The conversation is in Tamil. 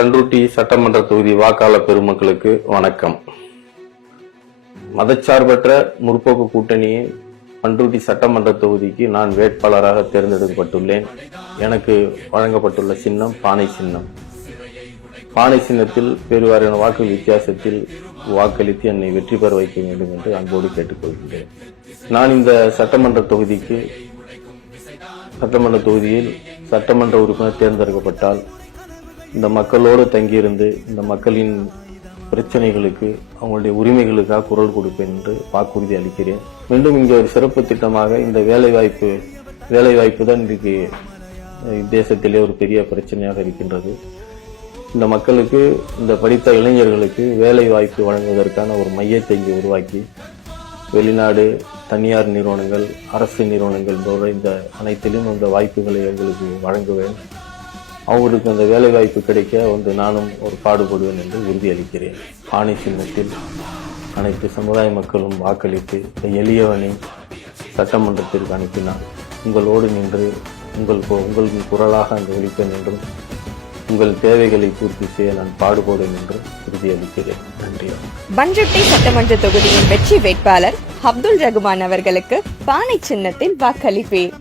பண்ருட்டி சட்டமன்ற தொகுதி வாக்காளர் பெருமக்களுக்கு வணக்கம். மதச்சார்பற்ற முற்போக்கு கூட்டணியின் பண்ருட்டி சட்டமன்ற தொகுதிக்கு நான் வேட்பாளராக தேர்ந்தெடுக்கப்பட்டுள்ளேன். எனக்கு வழங்கப்பட்டுள்ள சின்னம் பானை சின்னம். பானை சின்னத்தில் பெருவாரியான வாக்கு வித்தியாசத்தில் வாக்களித்து என்னை வெற்றி பெற வைக்க வேண்டும் என்று அன்போடு கேட்டுக்கொள்கிறேன். நான் இந்த சட்டமன்ற தொகுதியில் சட்டமன்ற உறுப்பினர் தேர்ந்தெடுக்கப்பட்டால் இந்த மக்களோடு தங்கியிருந்து இந்த மக்களின் பிரச்சனைகளுக்கு அவங்களுடைய உரிமைகளுக்காக குரல் கொடுப்பேன் என்று வாக்குறுதி அளிக்கிறேன். மீண்டும் இங்கே ஒரு சிறப்பு திட்டமாக இந்த வேலைவாய்ப்பு தான் இன்றைக்கு தேசத்திலே ஒரு பெரிய பிரச்சனையாக இருக்கின்றது. இந்த மக்களுக்கு, இந்த படித்த இளைஞர்களுக்கு வேலை வாய்ப்பு வழங்குவதற்கான ஒரு மையத்தை இங்கே உருவாக்கி வெளிநாடு, தனியார் நிறுவனங்கள், அரசு நிறுவனங்கள் போல இந்த அனைத்திலும் இந்த வாய்ப்புகளை எங்களுக்கு வழங்குவேன். அவங்களுக்கு அந்த வேலை வாய்ப்பு கிடைக்க நானும் ஒரு பாடுபடுவேன் என்று உறுதியளிக்கிறேன். பானை சின்னத்தில் அனைத்து சமுதாய மக்களும் வாக்களித்து எளியவனை சட்டமன்றத்திற்கு அனுப்பினார். உங்களோடு நின்று உங்களின் குரலாக அங்கு ஒலிப்பேன் என்றும் உங்கள் தேவைகளை பூர்த்தி செய்ய நான் பாடுபடுவேன் என்று உறுதியளிக்கிறேன். நன்றி. பண்ருட்டி சட்டமன்ற தொகுதியின் வெற்றி வேட்பாளர் அப்துல் ரகுமான் அவர்களுக்கு பானை சின்னத்தில் வாக்களிப்பேன்.